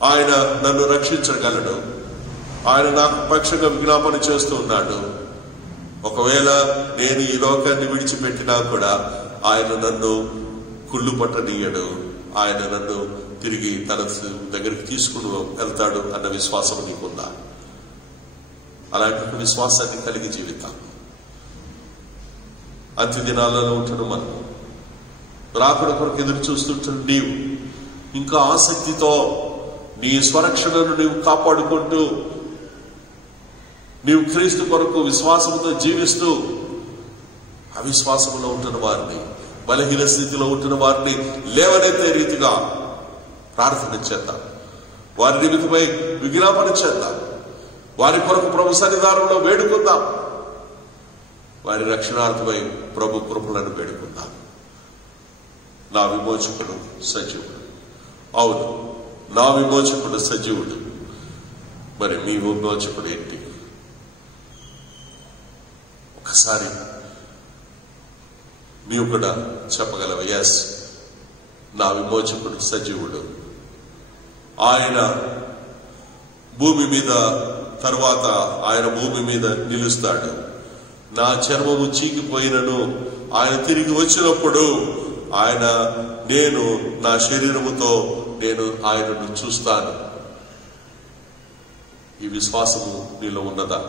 ఆయన నన్ను రక్షించగలడు, ఆయన నాకు పక్షంగా విజ్ఞాపన చేస్తూ ఉన్నాడు. ఒకవేళ నేను ఈ లోకాన్ని విడిచిపెట్టినా కూడా ఆయన నన్ను కుళ్ళు పట్టనీయడు, ఆయన నన్ను తిరిగి తన దగ్గరికి తీసుకుని వెళ్తాడు అన్న విశ్వాసం నీకుందా? అలాంటి విశ్వాసాన్ని కలిగి జీవితాం. అంత్య దినాలలో ఉంటున్న మనం, రాకడ కొరకు ఎదురు చూస్తుంటున్న నీవు ఇంకా ఆసక్తితో నీ స్వరక్షణను నీవు కాపాడుకుంటూ, నీవు క్రీస్తు కొరకు విశ్వాసంతో జీవిస్తూ, అవిశ్వాసంలో ఉంటున్న వారిని, బలహీన స్థితిలో ఉంటున్న వారిని లేవనెత్తే రీతిగా ప్రార్థన చేద్దాం. వారి నిమిత్తమై విజ్ఞాపన చేద్దాం. వారి కొరకు ప్రభు సన్నిధానంలో వేడుకుందాం. వారి రక్షణార్థమై ప్రభు కృపలను వేడుకుందాం. నా విమోచకుడు సజీవుడు. అవును, నా విమోచకుడు సజీవుడు. మరి మీ విమోచకుడు ఏంటి? ఒకసారి నీవు కూడా చెప్పగలవు, ఎస్, నా విమోచకుడు సజీవుడు. ఆయన భూమి మీద, తర్వాత ఆయన భూమి మీద నిలుస్తాడు. నా చర్మము చీకిపోయినను ఆయన తిరిగి వచ్చినప్పుడు నేను నా శరీరముతో నేను ఆయనను చూస్తాను. ఈ విశ్వాసము నీలో ఉన్నదా?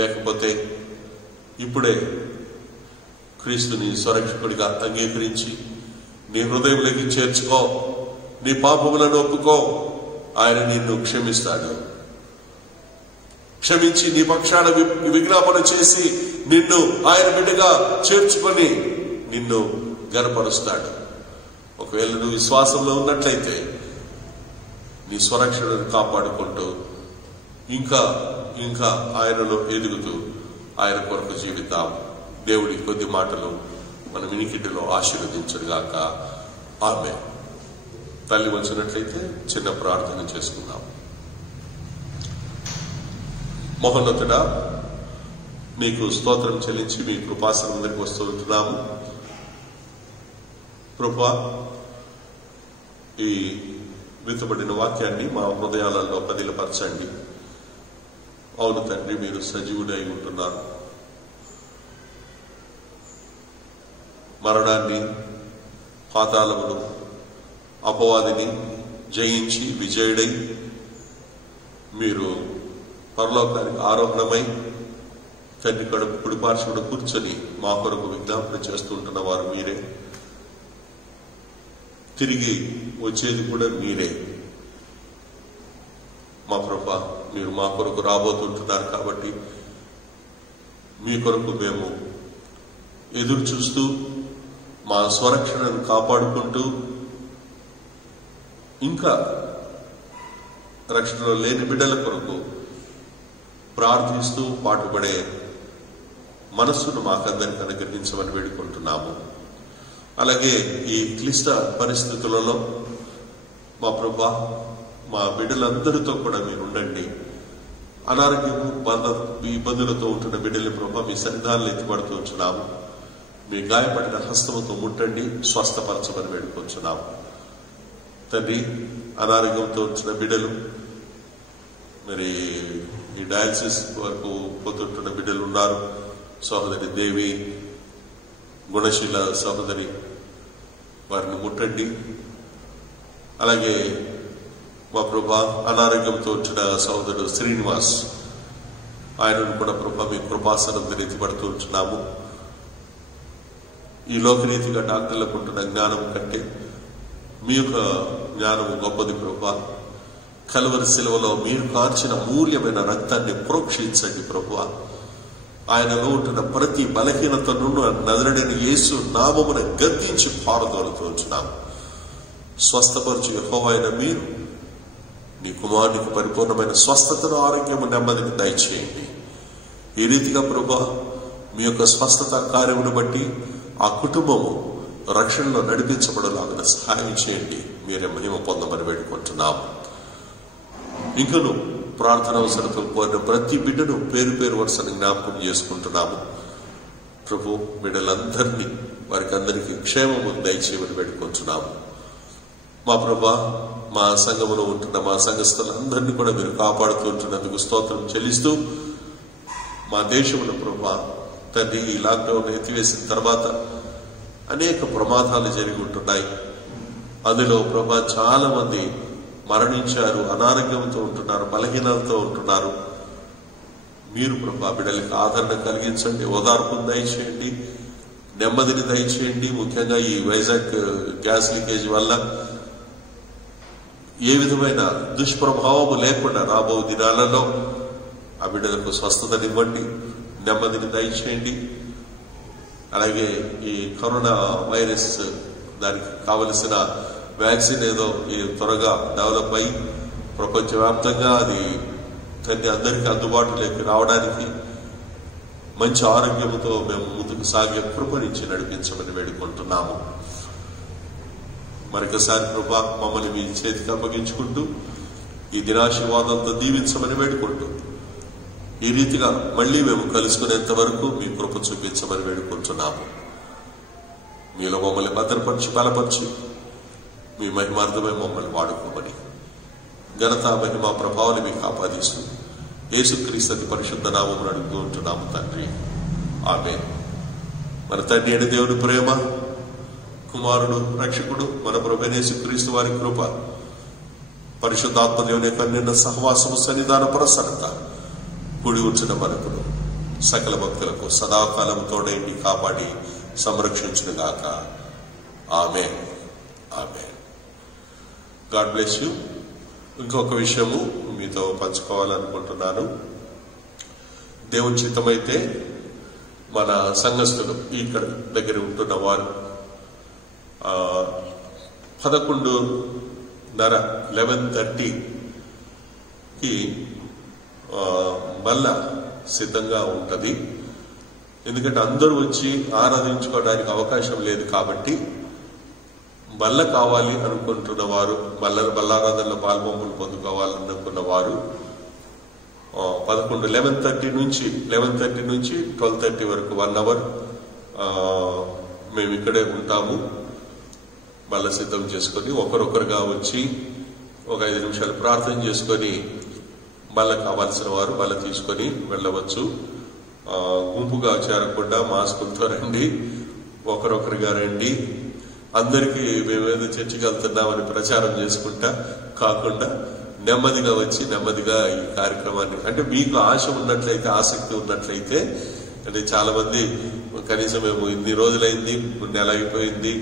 లేకపోతే ఇప్పుడే క్రీస్తుని స్వరక్షకుడిగా అంగీకరించి నీ హృదయంలోకి చేర్చుకో, నీ పాపములను ఒప్పుకో, ఆయన నిన్ను క్షమిస్తాడు. క్షమించి నీ పక్షాన విజ్ఞాపన చేసి నిన్ను ఆయన బిడ్డగా చేర్చుకొని నిన్ను గర్వపరుస్తాడు. ఒకవేళ నువ్వు విశ్వాసంలో ఉన్నట్లయితే నీ స్వరక్షణను కాపాడుకుంటూ ఇంకా ఇంకా ఆయనలో ఎదుగుతూ ఆయన కొరకు జీవితాం. దేవుడి కొద్ది మాటలు మన వినికిడిలో ఆశీర్వదించుగాక. ఆమేన్. తల్లి వచ్చినట్లయితే చిన్న ప్రార్థన చేసుకుందాం. మహోన్నతుడా, మీకు స్తోత్రం చెల్లించి మీ కృపాసనం దగ్గరికి వస్తుంటున్నాము. కృపా, ఈ విత్తబడిన వాక్యాన్ని మా హృదయాలలో పదిలపరచండి. అవును తండ్రి, మీరు సజీవుడై ఉంటున్నారు. మరణాన్ని, పాతాళమును, అపవాదిని జయించి విజయుడై మీరు పరలోకానికి ఆరోహణమై తండ్రి కడుపు కుడిపార్శ్వను కూర్చొని మా కొరకు విజ్ఞాపన చేస్తుంటున్న వారు మీరే. తిరిగి వచ్చేది కూడా మీరే. మా ప్రభా, మీరు మా కొరకు రాబోతుంటున్నారు కాబట్టి మీ కొరకు మేము ఎదురు చూస్తూ మా స్వరక్షణను కాపాడుకుంటూ ఇంకా రక్షణలో లేని బిడ్డల కొరకు ప్రార్థిస్తూ పాటుపడే మనస్సును మాకందరికి అనుగ్రహించమని వేడుకుంటున్నాము. అలాగే ఈ క్లిష్ట పరిస్థితులలో మా ప్రభా, మా బిడ్డలందరితో కూడా మీరు ఉండండి. అనారోగ్యము, ఇబ్బందులతో ఉంటున్న బిడ్డల ప్రభా, మీ సన్నిధానాలు ఎత్తిపడుతూ ఉంచున్నాము. మీ గాయపడిన హస్తముతో ముట్టండి, స్వస్థపరచమని వేడుకొంచున్నాము. తండ్రి, అనారోగ్యంతో వచ్చిన బిడ్డలు, మరి ఈ డయాలసిస్ వరకు పోతుంటున్న బిడ్డలు ఉన్నారు. సహోదరి దేవి, గుణశీల సహోదరి, వారిని ముట్టండి. అలాగే మా ప్రభా అనారోగ్యంతో వచ్చిన సహోదరుడు శ్రీనివాస్, ఆయనను కూడా ప్రభా మీ కృపాసనం రీతిపడుతూ ఉంటున్నాము. ఈ లోకరీతిగా డాక్టర్లకు ఉంటున్న జ్ఞానం కంటే మీ యొక్క జ్ఞానము గొప్పది ప్రభా. కలువరి శిలువలో మీరు కార్చిన మూల్యమైన రక్తాన్ని ప్రోక్షించండి ప్రభువా. ఆయనలో ఉంటున్న ప్రతి బలహీనతను నజరేయుడైన యేసు నామమున గద్దించి పారదోలుతున్నాము. స్వస్థపరచు యెహోవా అయిన మీరు నీ కుమారునికి పరిపూర్ణమైన స్వస్థతను, ఆరోగ్యము, నెమ్మదిని దయచేయండి. ఈ రీతిగా ప్రభువా మీ యొక్క స్వస్థత కార్యమును బట్టి ఆ కుటుంబము రక్షణలో నడిపించబడలాగిన సహాయం చేయండి. మీరే మహిమ పొందమని వేడుకుంటున్నాము. ఇంకను ప్రార్థన అవసరతలు కోరిన ప్రతి బిడ్డను పేరు పేరు వరుసని జ్ఞాపకం చేసుకుంటున్నాము. ప్రభు బిడ్డలందరినీ, వారికి అందరికీ క్షేమము దయచేయమని వేడుకుంటున్నాము. మా ప్రభా, మా సంఘములో ఉంటున్న మా సంఘస్థులందరినీ కూడా మీరు కాపాడుతూ ఉంటున్నందుకు స్తోత్రం చెల్లిస్తూ, మా దేశంలో ప్రభా తండ్రి ఈ లాక్డౌన్ ఎత్తివేసిన తర్వాత అనేక ప్రమాదాలు జరిగి ఉంటున్నాయి. అందులో ప్రభా చాలా మంది మరణించారు, అనారోగ్యంతో ఉంటున్నారు, బలహీనతతో ఉంటున్నారు. మీరు ప్రభా బిడ్డలకి ఆదరణ కలిగించండి, ఓదార్పును దయచేయండి, నెమ్మదిని దయచేయండి. ముఖ్యంగా ఈ వైజాగ్ గ్యాస్ లీకేజ్ వల్ల ఏ విధమైన దుష్ప్రభావము లేకుండా రాబో దినాలలో ఆ బిడ్డలకు స్వస్థతనివ్వండి, నెమ్మదిని దయచేయండి. అలాగే ఈ కరోనా వైరస్ దానికి కావలసిన వ్యాక్సిన్ ఏదో త్వరగా డెవలప్ అయ్యి ప్రపంచవ్యాప్తంగా అది అందరికీ అందుబాటులోకి రావడానికి మంచి ఆరోగ్యంతో మేము ముందుకు సాగే కృపరించి నడిపించమని వేడుకుంటున్నాము. మరొకసారి ప్రభా మమ్మల్ని మీ చేతికి అప్పగించుకుంటూ ఈ దినాశీర్వాదంతో దీవించమని వేడుకుంటూ, ఈ రీతిగా మళ్లీ మేము కలుసుకునేంత వరకు మీ కృప చూపించమని వేడుకుంటున్నాము. మీలో మమ్మల్ని భద్రపరిచి బలపరిచి మీ మహిమార్థమై మమ్మల్ని వాడుకోమని ఘనత, మహిమ, ప్రభావాన్ని మీకు ఆపాదిస్తూ యేసుక్రీస్తు అతి పరిశుద్ధ నామమున అడుగుతూ ఉంటున్నాము తండ్రి. ఆమేన్. మన తండ్రి అయిన దేవుని ప్రేమ, కుమారుడు రక్షకుడు మన ప్రభువైన యేసుక్రీస్తు వారి కృప, పరిశుద్ధాత్మ దేవుని యొక్క నిన్న సహవాసము, సన్నిధాన ప్రసన్నత కూడి ఉంచిన మనకును సకల భక్తులకు సదాకాలం తోడేండి, కాపాడి సంరక్షించునుగాక. Amen. Amen. God bless you. ఇంకొక విషయము మీతో పంచుకోవాలనుకుంటున్నాను. దేవుని చిత్తమైతే మన సంఘస్థులు ఇక్కడ దగ్గర ఉంటున్న వారు 11:30కి మళ్ళా సిద్ధంగా ఉంటుంది. ఎందుకంటే అందరూ వచ్చి ఆరాధించుకోవడానికి అవకాశం లేదు కాబట్టి బల్ల కావాలి అనుకుంటున్న వారు, బల్లారాధనలో పాల్పంపులు పొందుకోవాలనుకున్న వారు 11:30 నుంచి 12:30 వరకు 1 అవర్ మేము ఇక్కడే ఉంటాము. బల్ల సిద్ధం చేసుకొని ఒకరొకరుగా వచ్చి ఒక 5 నిమిషాలు ప్రార్థన చేసుకొని బల్ల కావాల్సిన వారు బల్ల తీసుకొని వెళ్ళవచ్చు. గుంపుగా చేరకుండా మాస్కులతో రండి, ఒకరొకరుగా రండి. అందరికీ మేమేదో చర్చికి వెళ్తున్నామని ప్రచారం చేసుకుంటా కాకుండా నెమ్మదిగా వచ్చి నెమ్మదిగా ఈ కార్యక్రమాన్ని, అంటే మీకు ఆశ ఉన్నట్లయితే, ఆసక్తి ఉన్నట్లయితే, అంటే చాలా మంది కనీసం మేము ఇన్ని రోజులైంది, నెల అయిపోయింది,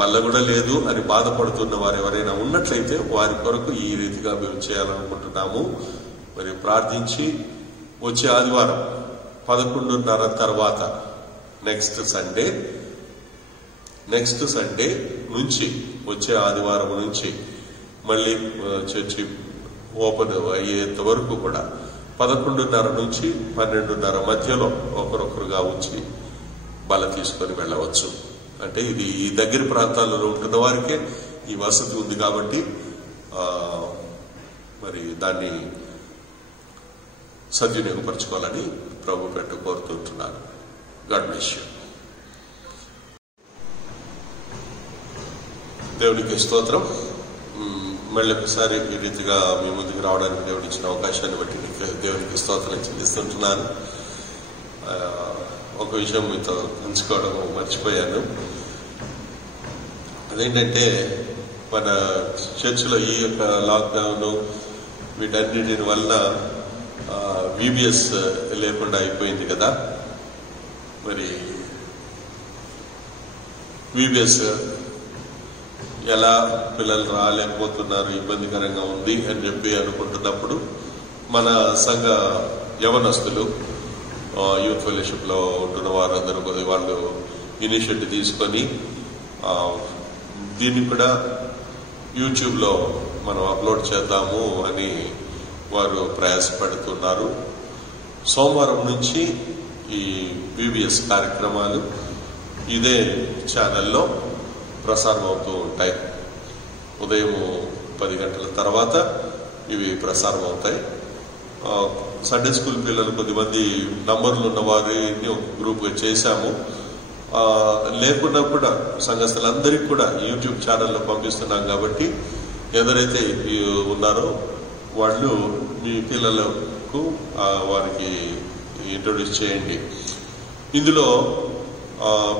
మళ్ళా కూడా లేదు అని బాధపడుతున్న వారు ఎవరైనా ఉన్నట్లయితే వారి కొరకు ఈ రీతిగా మేము చేయాలనుకుంటున్నాము. మరి ప్రార్థించి వచ్చే ఆదివారం 11:30 తర్వాత నెక్స్ట్ సండే నుంచి, వచ్చే ఆదివారం నుంచి మళ్ళీ చర్చి ఓపెన్ అయ్యేంత వరకు కూడా 11:30 నుంచి 12:30 మధ్యలో ఒకరొకరుగా వచ్చి బల తీసుకొని వెళ్ళవచ్చు. అంటే ఇది ఈ దగ్గర ప్రాంతాలలో ఉంటున్న వారికే ఈ వసతి ఉంది కాబట్టి మరి దాన్ని సద్వినియోగపరచుకోవాలని ప్రభు పెట్టు కోరుతుంటున్నాను. God bless you. దేవునికి స్తోత్రం. మళ్ళీ ఒకసారి ఈ రీతిగా మీ ముందుకు రావడానికి దేవుడు ఇచ్చిన అవకాశాన్ని బట్టి దేవునికి స్తోత్రం చెల్లిస్తుంటున్నాను. ఒక విషయం మీతో పంచుకోవడం మర్చిపోయాను. అదేంటంటే మన చర్చిలో ఈ యొక్క లాక్డౌన్ వీటన్నిటి వల్ల VBS లేకుండా అయిపోయింది కదా. మరి VBS ఎలా పిల్లలు రాలేకపోతున్నారు, ఇబ్బందికరంగా ఉంది అని చెప్పి అనుకుంటున్నప్పుడు మన సంఘ యవనస్తులు యూత్ ఫెలోషిప్ లో ఉంటున్న వారందరూ వాళ్ళు ఇనిషియేటివ్ తీసుకొని దీన్ని కూడా యూట్యూబ్ లో మనం అప్లోడ్ చేద్దాము అని వారు ప్రయాసపడుతున్నారు. సోమవారం నుంచి ఈ VBS కార్యక్రమాలు ఇదే ఛానల్లో ప్రసారం అవుతూ ఉంటాయి. ఉదయం 10 గంటల తర్వాత ఇవి ప్రసారం అవుతాయి. సండే స్కూల్ పిల్లలు కొద్దిమంది నంబర్లు ఉన్న వారిని ఒక గ్రూప్గా చేశాము. లేకుండా కూడా సంఘస్థులందరికీ కూడా యూట్యూబ్ ఛానల్లో పంపిస్తున్నాం కాబట్టి ఎవరైతే ఉన్నారో వాళ్ళు మీ పిల్లలకు వారికి ఇంట్రొడ్యూస్ చేయండి. ఇందులో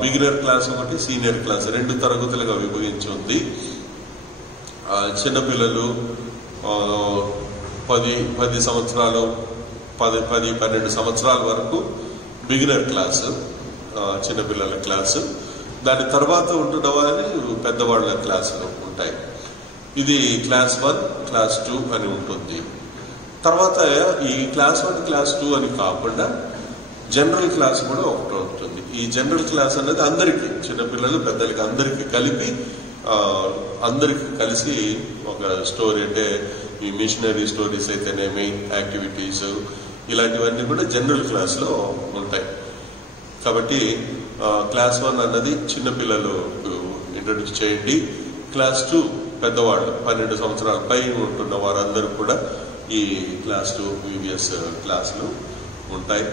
బిగినర్ క్లాస్ ఒకటి, సీనియర్ క్లాస్ 2 తరగతులుగా విభజించి ఉంది. చిన్నపిల్లలు 10 సంవత్సరాలు 10-12 సంవత్సరాల వరకు బిగినర్ క్లాసు, చిన్నపిల్లల క్లాసు. దాని తర్వాత ఉంటున్న వారి పెద్దవాళ్ల క్లాసులు ఉంటాయి. ఇది క్లాస్ 1, క్లాస్ 2 అని ఉంటుంది. తర్వాత ఈ క్లాస్ 1, క్లాస్ 2 అని కాకుండా జనరల్ క్లాస్ కూడా ఒకటి ఉంటుంది. ఈ జనరల్ క్లాస్ అనేది అందరికీ, చిన్నపిల్లలు పెద్దలకి అందరికీ కలిపి అందరికి కలిసి ఒక స్టోరీ, అంటే ఈ మిషనరీ స్టోరీస్ అయితేనేమి, యాక్టివిటీస్ ఇలాంటివన్నీ కూడా జనరల్ క్లాస్ లో ఉంటాయి. కాబట్టి క్లాస్ 1 అన్నది చిన్నపిల్లలకు ఇంట్రడ్యూస్ చేయండి. క్లాస్ 2 పెద్దవాళ్ళు 12 సంవత్సరాల పై ఉంటున్న వారందరూ కూడా ఈ క్లాస్ 2 VBS క్లాసులు ఉంటాయి.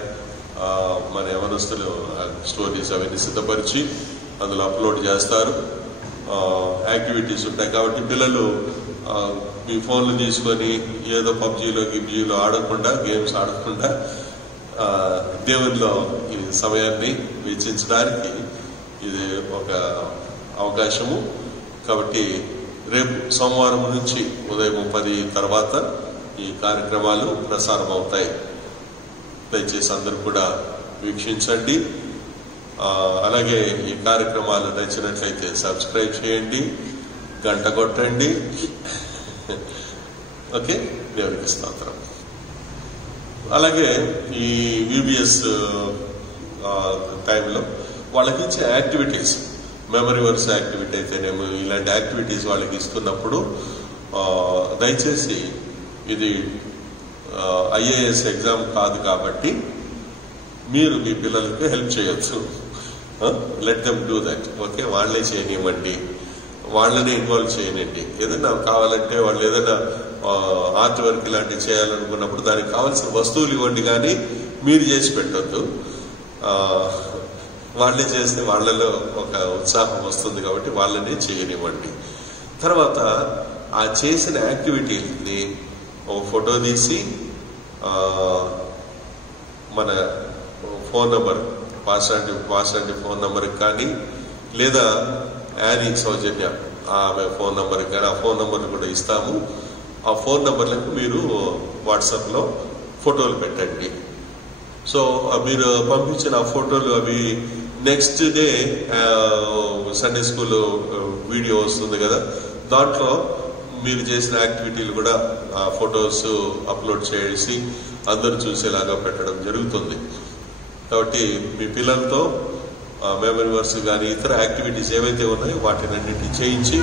మన యవనస్తులు స్టోరీస్ అవన్నీ సిద్ధపరిచి అందులో అప్లోడ్ చేస్తారు. యాక్టివిటీస్ ఉంటాయి కాబట్టి పిల్లలు మీ ఫోన్లు తీసుకొని ఏదో పబ్జీలో ఆడకుండా, గేమ్స్ ఆడకుండా దేవునిలో ఈ సమయాన్ని వెచ్చించడానికి ఇది ఒక అవకాశము. కాబట్టి రేపు సోమవారం నుంచి ఉదయం 10 తర్వాత ఈ కార్యక్రమాలు ప్రసారం అవుతాయి. దయచేసి అందరూ కూడా వీక్షించండి. అలాగే ఈ కార్యక్రమాలు నచ్చినట్లయితే సబ్స్క్రైబ్ చేయండి, గంట కొట్టండి. ఓకే, దేవునికి స్తోత్రం. అలాగే ఈ VBS టైంలో వాళ్ళకి ఇచ్చే యాక్టివిటీస్, మెమరీ వర్స్ యాక్టివిటీ అయితేనేమో ఇలాంటి యాక్టివిటీస్ వాళ్ళకి ఇస్తున్నప్పుడు దయచేసి ఇది IAS ఎగ్జామ్ కాదు కాబట్టి మీరు మీ పిల్లలకి హెల్ప్ చేయొచ్చు. Let them do that. Okay, వాళ్ళే చేయనివ్వండి, వాళ్ళనే ఇన్వాల్వ్ చేయనండి. ఏదైనా కావాలంటే వాళ్ళు ఏదైనా ఆర్ట్ వర్క్ ఇలాంటివి చేయాలనుకున్నప్పుడు దానికి కావాల్సిన వస్తువులు ఇవ్వండి, కానీ మీరు చేసి పెట్టద్దు. వాళ్ళే చేస్తే వాళ్ళలో ఒక ఉత్సాహం వస్తుంది కాబట్టి వాళ్ళనే చేయనివ్వండి. తర్వాత ఆ చేసిన యాక్టివిటీని ఒక ఫోటో తీసి మన ఫోన్ నంబర్, పాస్టర్డి ఫోన్ నంబర్కి కానీ, లేదా యానీ సౌజన్య ఆమె ఫోన్ నంబర్కి కానీ, ఆ ఫోన్ నంబర్ని కూడా ఇస్తాము. ఆ ఫోన్ నంబర్లకు మీరు వాట్సాప్లో ఫోటోలు పెట్టండి. సో మీరు పంపించిన ఆ ఫోటోలు అవి next day Sunday school video వస్తుంది కదా, దాంట్లో మీరు చేసిన యాక్టివిటీలు కూడా ఆ ఫొటోస్ అప్లోడ్ చేసి అందరూ చూసేలాగా పెట్టడం జరుగుతుంది. కాబట్టి మీ పిల్లలతో మెమరీ వర్స్ కానీ ఇతర యాక్టివిటీస్ ఏవైతే ఉన్నాయో వాటిని అన్నింటినీ చేయించి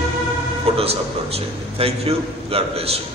ఫొటోస్ అప్లోడ్ చేయండి. Thank you. God bless you.